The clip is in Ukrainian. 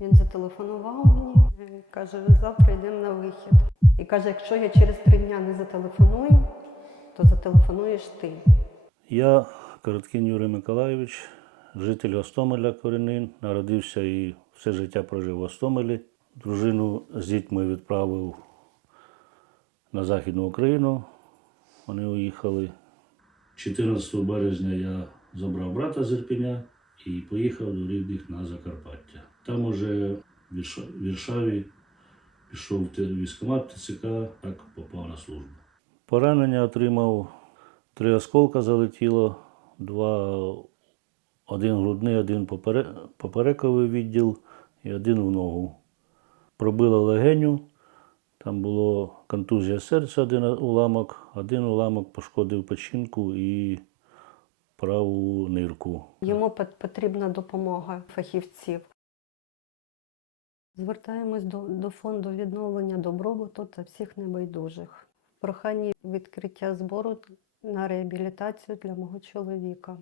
Він зателефонував мені, каже, завтра йдемо на вихід. І каже, якщо я через три дня не зателефоную, то зателефонуєш ти. Я Короткін Юрій Миколайович, житель Остомеля корінний, народився і все життя прожив в Остомелі. Дружину з дітьми відправив на Західну Україну. Вони уїхали. 14 березня я забрав брата з Ірпеня і поїхав до рідних на Закарпаття. Там уже в Віршаві пішов військкомат ТЦК, так попав на службу. Поранення отримав Три осколка залетіло, два, один грудний, один поперековий відділ і один в ногу. Пробило легеню, там було контузія серця, один уламок, один уламок пошкодив печінку і праву нирку. Йому потрібна допомога фахівців. Звертаємось до, до фонду відновлення добробуту та всіх небайдужих. Прохання відкриття збору на реабілітацію для мого чоловіка.